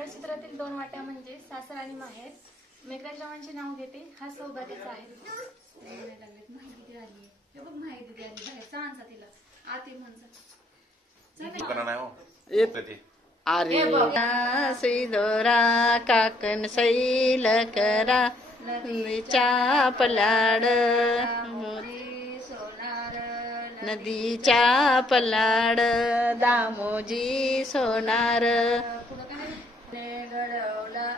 मंगळसूत्रातील 2 वाट्या म्हणजे सासर आणि माहेर. मेघराजरावांचे नाव घेते. हा सौभाग्याचा आहे. माहिती आली हे बघ, माहिती आली बाहेर सांगा तिला आती म्हणसा अरे सिदोरा काकण सैल करा नदीच्या पलाड नदीच्या पलाड दामोजी सोनार घडवला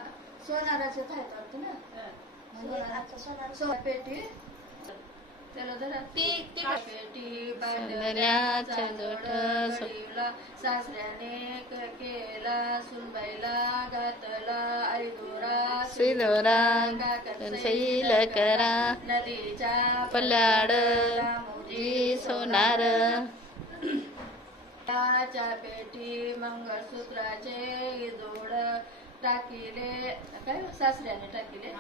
सोनाराचं थाय करतो ना पेटी त्याला जरा पेटी सोनाऱ्याचा जोड सासऱ्याने केला सुनबाईला घातला ऐदोरा सिदोरा काकण सैल करा नदीच्या पलाड दामोजी सोनार च्या पेटी मंगळसूत्राचे जोड टाकिले काय सासऱ्याने टाकिले.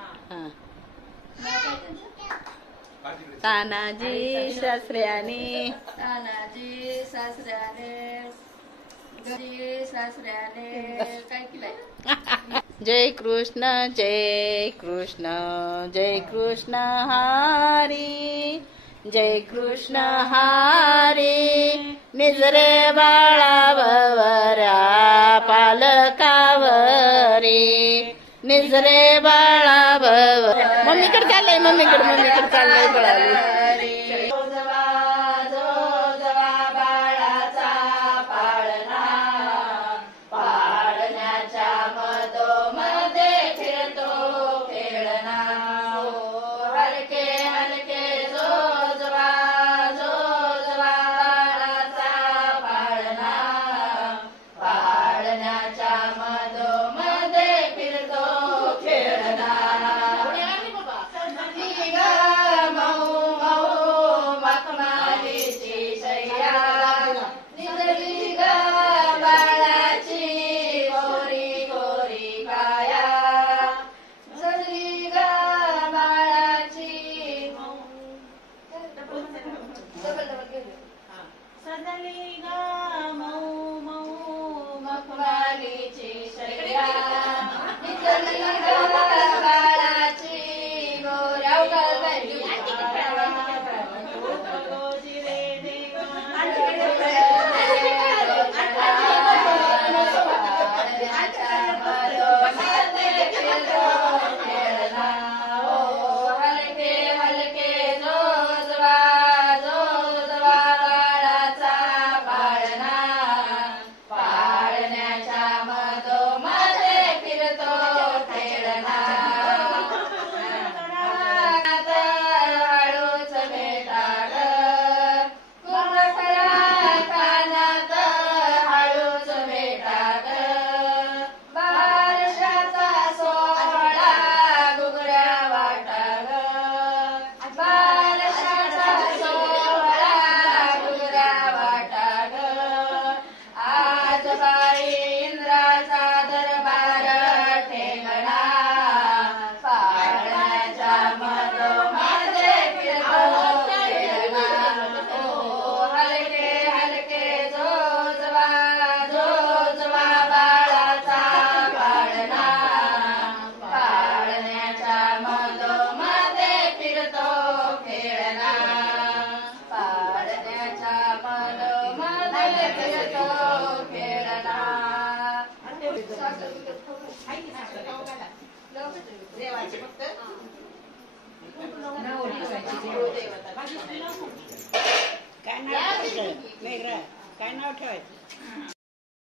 तानाजी सासऱ्याने सासऱ्याने काय केलंय. जय कृष्ण जय कृष्ण जय कृष्ण हरी जय कृष्ण हरी निजरे बाळा बवऱ्या पालकावरी निजरे बाळा बवऱ्या मम्मीकडे चाललंय मम्मीकडे चाललंय पळाली. काय नाव ठेवायचं